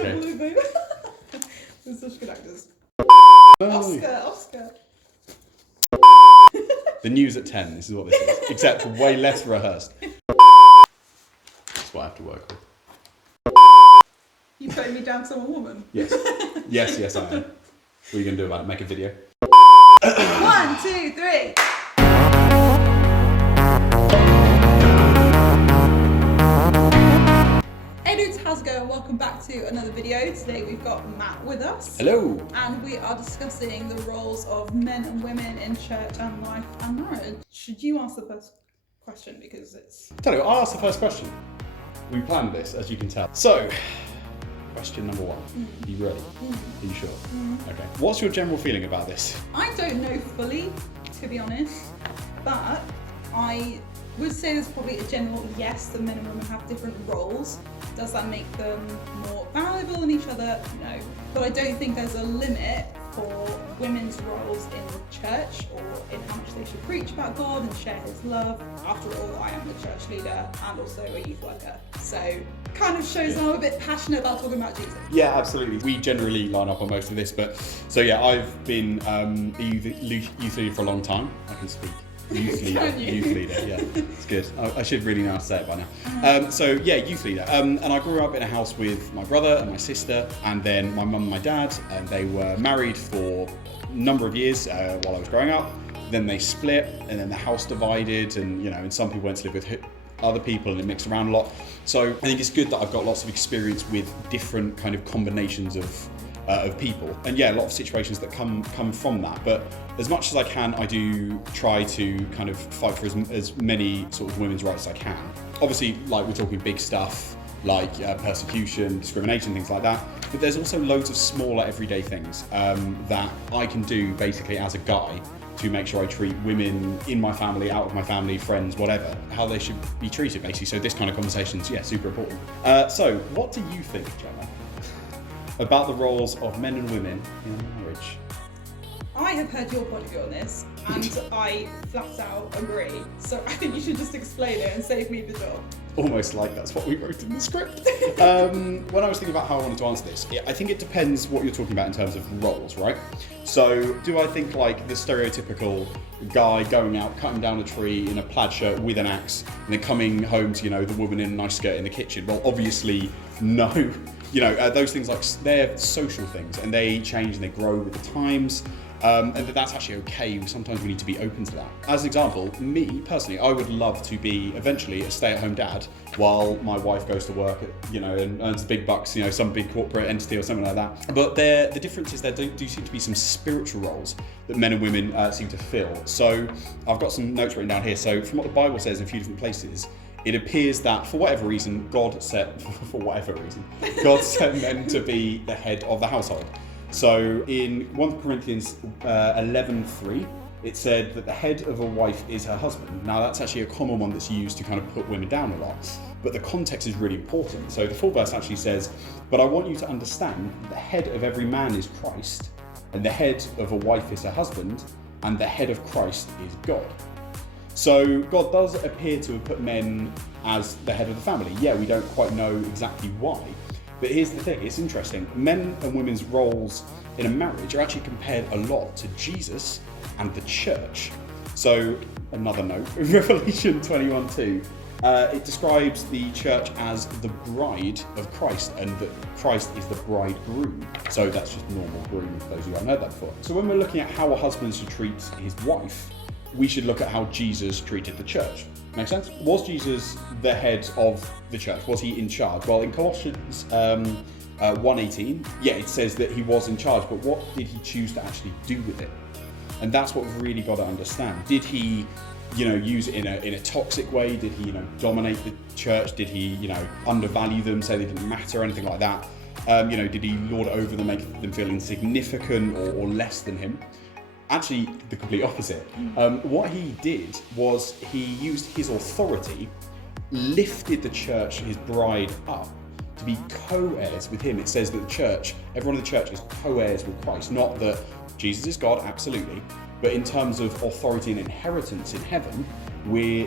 Okay. We're such good actors. Oscar. The news at 10, this is what this is. Except way less rehearsed. That's what I have to work with. You putting me down to a woman? Yes. Yes, I am. What are you going to do about it? Make a video? 1, 2, 3. Hey dudes, how's it going? Welcome back to another video. Today we've got Matt with us. Hello. And we are discussing the roles of men and women in church and life and marriage. Should you answer the first question because it's... Tell you what, I'll ask the first question. We planned this, as you can tell. So, question number 1. Are you ready? Are you sure? Okay. What's your general feeling about this? I don't know fully, to be honest, but I would say there's probably a general yes, that men and women have different roles. Does that make them more valuable than each other? No. But I don't think there's a limit for women's roles in church or in how much they should preach about God and share his love. After all, I am the church leader and also a youth worker. So kind of shows I'm a bit passionate about talking about Jesus. Yeah, absolutely. We generally line up on most of this, but so yeah, I've been a youth leader for a long time. I can speak. Youth leader, yeah, it's good. I should really know how to say it by now. So yeah, youth leader. And I grew up in a house with my brother and my sister, and then my mum and my dad, and they were married for a number of years while I was growing up. Then they split, and then the house divided, and some people went to live with other people, and it mixed around a lot. So I think it's good that I've got lots of experience with different kind of combinations of people, and yeah, a lot of situations that come from that. But as much as I can, I do try to kind of fight for as many sort of women's rights as I can. Obviously, like we're talking big stuff like persecution, discrimination, things like that. But there's also loads of smaller everyday things that I can do basically as a guy to make sure I treat women in my family, out of my family, friends, whatever, how they should be treated basically. So this kind of conversation's super important. So what do you think, Gemma, about the roles of men and women in marriage? I have heard your point of view on this, and I flat out agree. So I think you should just explain it and save me the job. Almost like that's what we wrote in the script. When I was thinking about how I wanted to answer this, I think it depends what you're talking about in terms of roles, right? So do I think like the stereotypical guy going out, cutting down a tree in a plaid shirt with an axe, and then coming home to, the woman in a nice skirt in the kitchen? Well, obviously, no. Those things, like, they're social things, and they change and they grow with the times, and that's actually okay. Sometimes we need to be open to that. As an example, me personally, I would love to be eventually a stay-at-home dad while my wife goes to work and earns big bucks, some big corporate entity or something like that. But the difference is there do seem to be some spiritual roles that men and women seem to fill. So I've got some notes written down here. So from what the Bible says in a few different places, it appears that for whatever reason, God set men to be the head of the household. So in 1 Corinthians 11:3, it said that the head of a wife is her husband. Now that's actually a common one that's used to kind of put women down a lot, but the context is really important. So the full verse actually says, "But I want you to understand that the head of every man is Christ, and the head of a wife is her husband, and the head of Christ is God." So God does appear to have put men as the head of the family. Yeah, we don't quite know exactly why. But here's the thing, it's interesting. Men and women's roles in a marriage are actually compared a lot to Jesus and the church. So another note, Revelation 21:2, it describes the church as the bride of Christ, and that Christ is the bridegroom. So that's just normal groom, for those who haven't heard that before. So when we're looking at how a husband should treat his wife, we should look at how Jesus treated the church. Make sense? Was Jesus the head of the church? Was he in charge? Well, in Colossians 1:18, it says that he was in charge, but what did he choose to actually do with it? And that's what we've really got to understand. Did he, use it in a toxic way? Did he, dominate the church? Did he, undervalue them, say they didn't matter or anything like that? Did he lord it over them, make them feel insignificant or less than him? Actually, the complete opposite. What he did was he used his authority, lifted the church, his bride, up to be co-heirs with him. It says that the church, everyone in the church is co-heirs with Christ. Not that Jesus is God, absolutely, but in terms of authority and inheritance in heaven, we're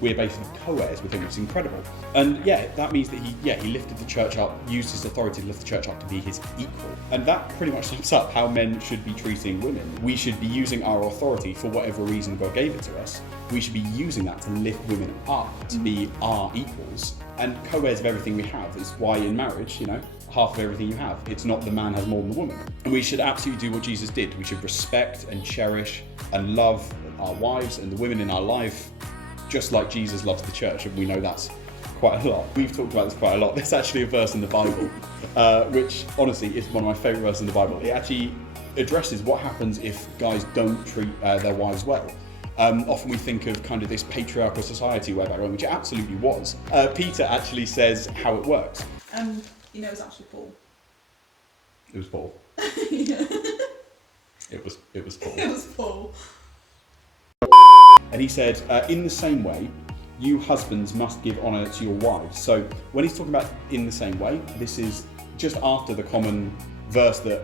we're basically co-heirs with him, which is incredible. And yeah, that means that he lifted the church up, used his authority to lift the church up to be his equal. And that pretty much sums up how men should be treating women. We should be using our authority for whatever reason God gave it to us. We should be using that to lift women up to be our equals. And co-heirs of everything we have is why in marriage, half of everything you have. It's not the man has more than the woman. And we should absolutely do what Jesus did. We should respect and cherish and love our wives and the women in our life, just like Jesus loves the church. And we know that's quite a lot. We've talked about this quite a lot. There's actually a verse in the Bible, which honestly is one of my favourite verses in the Bible. It actually addresses what happens if guys don't treat their wives well. Often we think of kind of this patriarchal society way back when, which it absolutely was. Peter actually says how it works. It was actually Paul. It was Paul. Yeah. It was Paul. It was Paul. And he said, in the same way, you husbands must give honour to your wives. So when he's talking about in the same way, this is just after the common verse that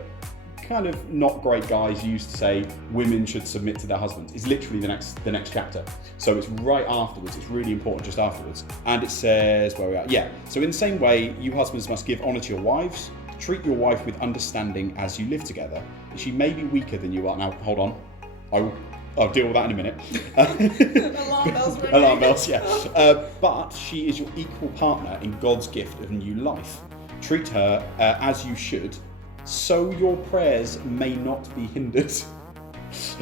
kind of not great guys used to say women should submit to their husbands. It's literally the next chapter. So it's right afterwards. It's really important just afterwards. And it says, where we are? Yeah. So in the same way, you husbands must give honour to your wives. Treat your wife with understanding as you live together. She may be weaker than you are. Now, hold on. I'll deal with that in a minute. Alarm bells ringing. Alarm bells, yeah. But she is your equal partner in God's gift of new life. Treat her as you should, so your prayers may not be hindered.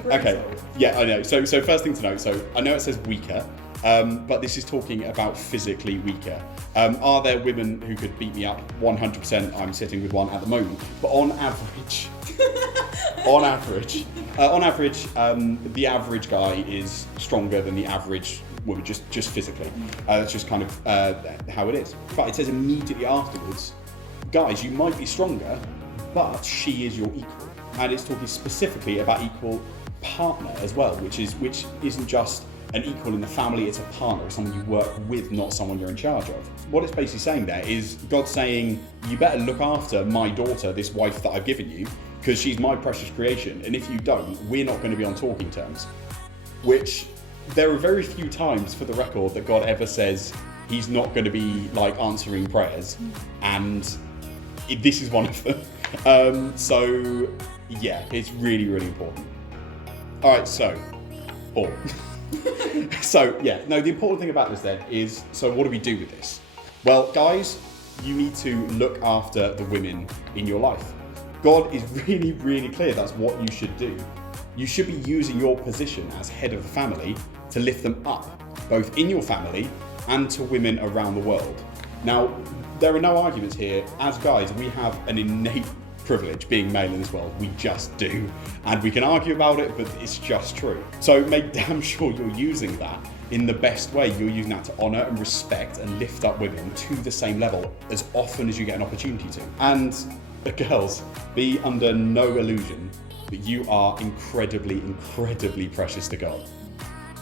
Okay, yeah, I know. So first thing to note, so I know it says weaker, but this is talking about physically weaker. Are there women who could beat me up? 100%. I'm sitting with one at the moment. But on average, the average guy is stronger than the average woman, just physically. That's just kind of how it is. But it says immediately afterwards, guys, you might be stronger, but she is your equal. And it's talking specifically about equal partner as well, which isn't just an equal in the family, it's a partner, it's someone you work with, not someone you're in charge of. What it's basically saying there is God saying, you better look after my daughter, this wife that I've given you, because she's my precious creation, and if you don't, we're not going to be on talking terms. Which, there are very few times, for the record, that God ever says he's not going to be like answering prayers, and this is one of them. So yeah, it's really, really important. Alright, so Paul. So yeah, no, the important thing about this then is, so what do we do with this? Well, guys, you need to look after the women in your life. God is really, really clear that's what you should do. You should be using your position as head of the family to lift them up, both in your family and to women around the world. Now, there are no arguments here. As guys, we have an innate privilege being male in this world. We just do. And we can argue about it, but it's just true. So make damn sure you're using that in the best way. You're using that to honour and respect and lift up women to the same level as often as you get an opportunity to. And girls, be under no illusion that you are incredibly, incredibly precious to God.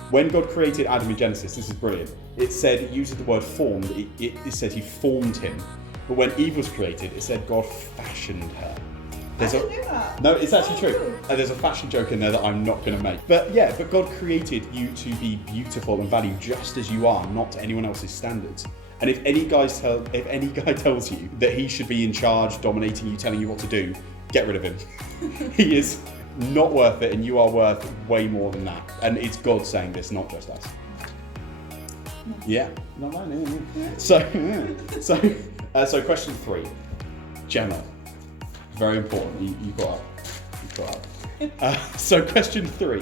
When God created Adam in Genesis, this is brilliant, it said, it uses the word formed, it said he formed him. But when Eve was created, it said God fashioned her. I didn't know that. No, it's actually true. Cool. And there's a fashion joke in there that I'm not going to make. But yeah, but God created you to be beautiful and valued just as you are, not to anyone else's standards. And if any guy tells you that he should be in charge, dominating you, telling you what to do, get rid of him. He is not worth it, and you are worth way more than that. And it's God saying this, not just us. Yeah. So question 3, Gemma. Very important. You got up. So question 3,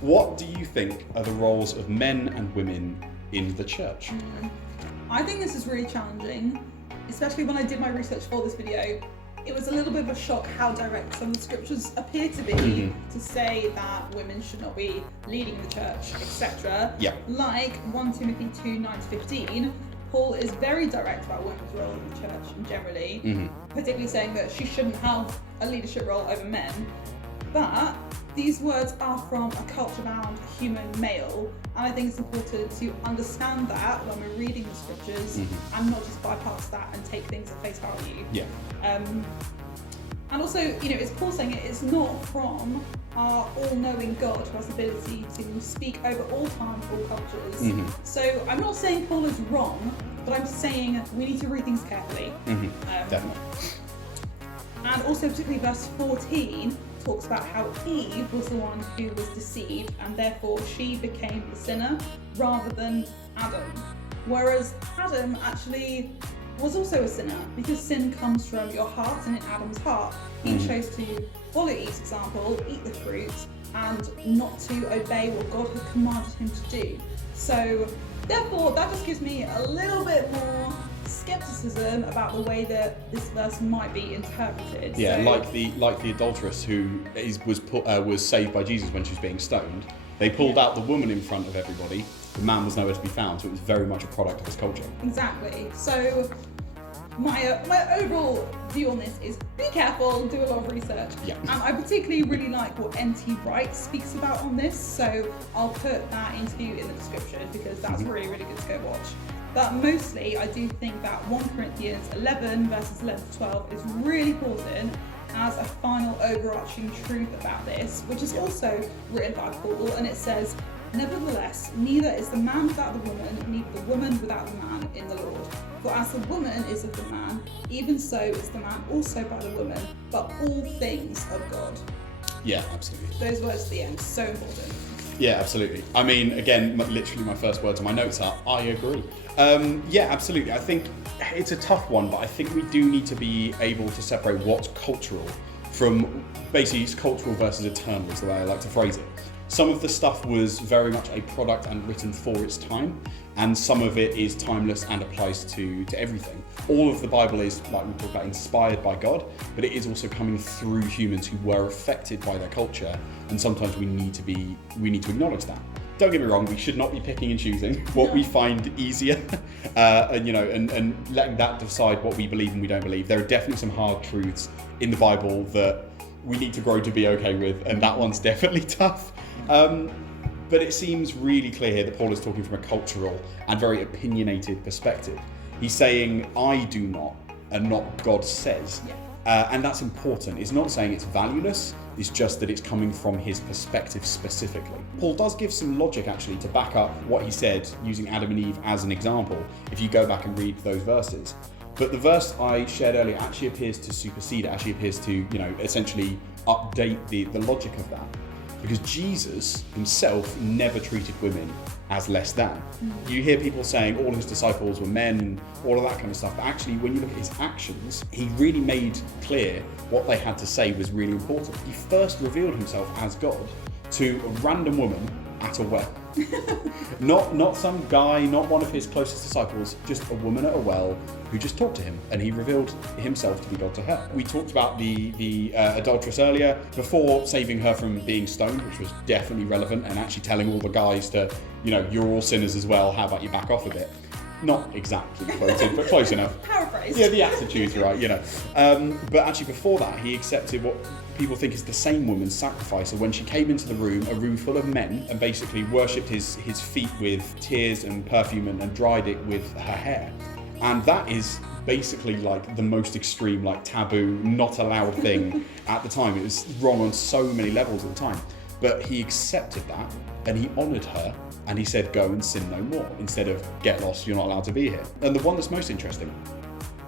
what do you think are the roles of men and women in the church? I think this is really challenging, especially when I did my research for this video. It was a little bit of a shock how direct some of the scriptures appear to be to say that women should not be leading the church, etc. Yeah. Like 1 Timothy 2, 9-15, Paul is very direct about women's role in the church and generally, particularly saying that she shouldn't have a leadership role over men. But these words are from a culture-bound human male, and I think it's important to understand that when we're reading the scriptures and not just bypass that and take things at face value. Yeah. And also, it's Paul saying it's not from our all-knowing God who has the ability to speak over all time, all cultures. Mm-hmm. So I'm not saying Paul is wrong, but I'm saying we need to read things carefully. Definitely. And also particularly verse 14 talks about how Eve was the one who was deceived and therefore she became the sinner rather than Adam. Whereas Adam actually was also a sinner because sin comes from your heart, and in Adam's heart he chose to follow Eve's example, eat the fruit, and not to obey what God had commanded him to do. So therefore that just gives me a little bit more skepticism about the way that this verse might be interpreted. Yeah, So, like the adulteress who was saved by Jesus when she was being stoned. They pulled out the woman in front of everybody. The man was nowhere to be found, so it was very much a product of his culture. Exactly. So my overall view on this is be careful, do a lot of research. Yeah. And I particularly really like what N.T. Wright speaks about on this, so I'll put that interview in the description because that's really, really good to go watch. But mostly I do think that 1 Corinthians 11 verses 11 to 12 is really important as a final overarching truth about this, which is also written by Paul, and it says, "Nevertheless, neither is the man without the woman, neither the woman without the man in the Lord. For as the woman is of the man, even so is the man also by the woman, but all things of God." Yeah, absolutely. Those words at the end, so important. Yeah, absolutely. I mean, again, literally my first words on my notes are, I agree. Yeah, absolutely. I think it's a tough one, but I think we do need to be able to separate what's cultural from, basically it's cultural versus eternal is the way I like to phrase it. Some of the stuff was very much a product and written for its time, and some of it is timeless and applies to everything. All of the Bible is, like we talked about, inspired by God, but it is also coming through humans who were affected by their culture, and sometimes we need to acknowledge that. Don't get me wrong, we should not be picking and choosing what we find easier, and letting that decide what we believe and we don't believe. There are definitely some hard truths in the Bible that we need to grow to be okay with, and that one's definitely tough. But it seems really clear here that Paul is talking from a cultural and very opinionated perspective. He's saying, I do not, and not God says. And that's important. It's not saying it's valueless, it's just that it's coming from his perspective specifically. Paul does give some logic actually to back up what he said using Adam and Eve as an example, if you go back and read those verses. But the verse I shared earlier actually appears to supersede it, actually appears to, essentially update the logic of that. Because Jesus himself never treated women as less than. You hear people saying all his disciples were men and all of that kind of stuff, but actually when you look at his actions, he really made clear what they had to say was really important. He first revealed himself as God to a random woman at a well. Not some guy, not one of his closest disciples, just a woman at a well who just talked to him, and he revealed himself to be God to her. We talked about the adulteress earlier, before saving her from being stoned, which was definitely relevant, and actually telling all the guys to, you're all sinners as well, how about you back off a bit? Not exactly quoted, but close enough. Paraphrased. Yeah, the attitude's right, But actually before that, he accepted what people think is the same woman's sacrifice. So when she came into the room, a room full of men, and basically worshipped his feet with tears and perfume and dried it with her hair. And that is basically like the most extreme, like taboo, not allowed thing at the time. It was wrong on so many levels at the time. But he accepted that, and he honoured her, and he said, go and sin no more, instead of get lost, you're not allowed to be here. And the one that's most interesting,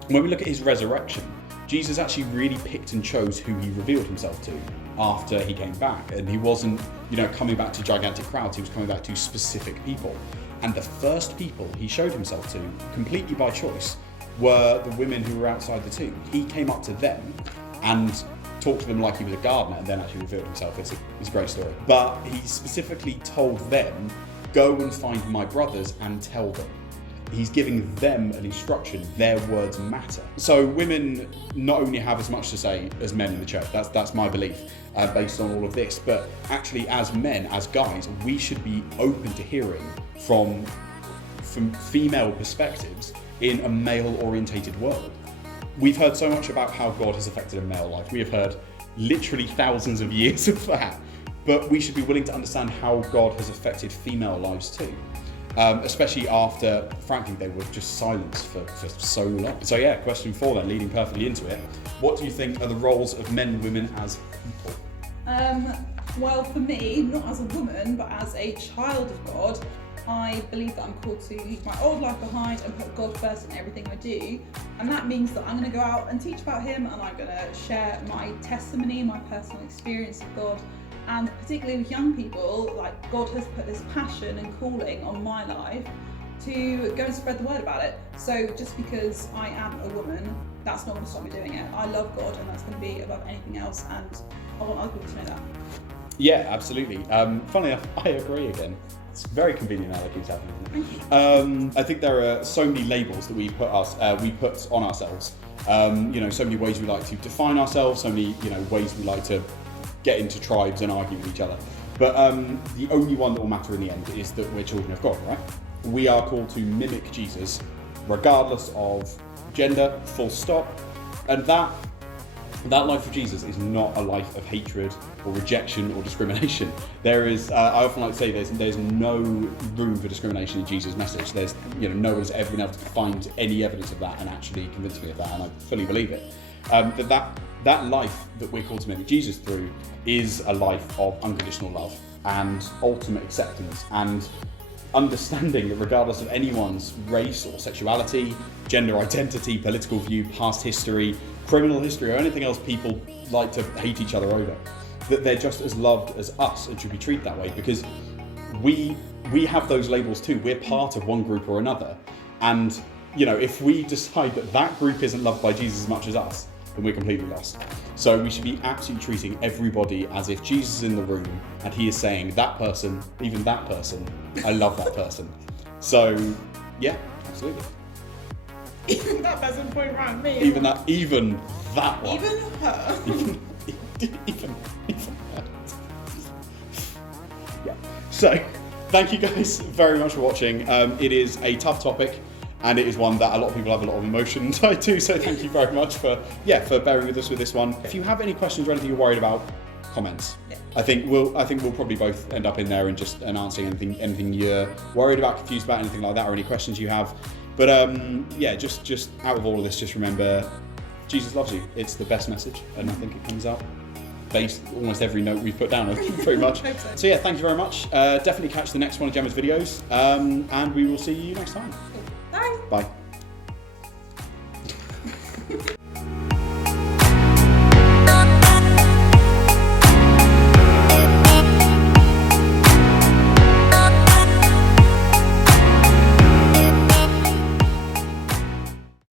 when we look at his resurrection, Jesus actually really picked and chose who he revealed himself to after he came back. And he wasn't, coming back to gigantic crowds, he was coming back to specific people. And the first people he showed himself to, completely by choice, were the women who were outside the tomb. He came up to them and talked to them like he was a gardener, and then actually revealed himself. It's a great story. But he specifically told them, go and find my brothers and tell them. He's giving them an instruction. Their words matter. So women not only have as much to say as men in the church, that's my belief, based on all of this, but actually as men, as guys, we should be open to hearing from female perspectives in a male-orientated world. We've heard so much about how God has affected a male life. We have heard literally thousands of years of that. But we should be willing to understand how God has affected female lives too. especially after, frankly, they were just silenced for so long. So yeah, question 4 then, leading perfectly into it. What do you think are the roles of men and women as people? Well, for me, not as a woman, but as a child of God, I believe that I'm called to leave my old life behind and put God first in everything I do. And that means that I'm going to go out and teach about Him, and I'm going to share my testimony, my personal experience of God. And particularly with young people, like, God has put this passion and calling on my life to go and spread the word about it. So just because I am a woman, that's not going to stop me doing it. I love God, and that's going to be above anything else, and I want other people to know that. Yeah, absolutely. Funnily enough, I agree again. It's very convenient now that keeps happening. Thank you. I think there are so many labels that we put on ourselves. So many ways we like to define ourselves, so many ways we like to get into tribes and argue with each other. But the only one that will matter in the end is that we're children of God, right? We are called to mimic Jesus, regardless of gender, full stop. And that life of Jesus is not a life of hatred or rejection or discrimination. There is, I often like to say, there's no room for discrimination in Jesus' message. There's, no one's ever been able to find any evidence of that and actually convince me of that, and I fully believe it. That life that we're called to mimic Jesus through is a life of unconditional love and ultimate acceptance and understanding that regardless of anyone's race or sexuality, gender identity, political view, past history, criminal history, or anything else people like to hate each other over, that they're just as loved as us and should be treated that way, because we have those labels too. We're part of one group or another, and if we decide that group isn't loved by Jesus as much as us, then we're completely lost. So we should be absolutely treating everybody as if Jesus is in the room and He is saying, that person, even that person, I love that person. So yeah, absolutely. Even that person pointing around me. Even that one. Even her. even her. Yeah. So thank you guys very much for watching. It is a tough topic, and it is one that a lot of people have a lot of emotion tied to, so thank you very much for bearing with us with this one. If you have any questions or anything you're worried about, comments. Yeah. I think we'll probably both end up in there and just announcing anything you're worried about, confused about, anything like that, or any questions you have. But just out of all of this, just remember, Jesus loves you. It's the best message, and I think it comes out based almost every note we've put down, pretty much. So yeah, thank you very much. Definitely catch the next one of Gemma's videos, and we will see you next time. Bye. Bye.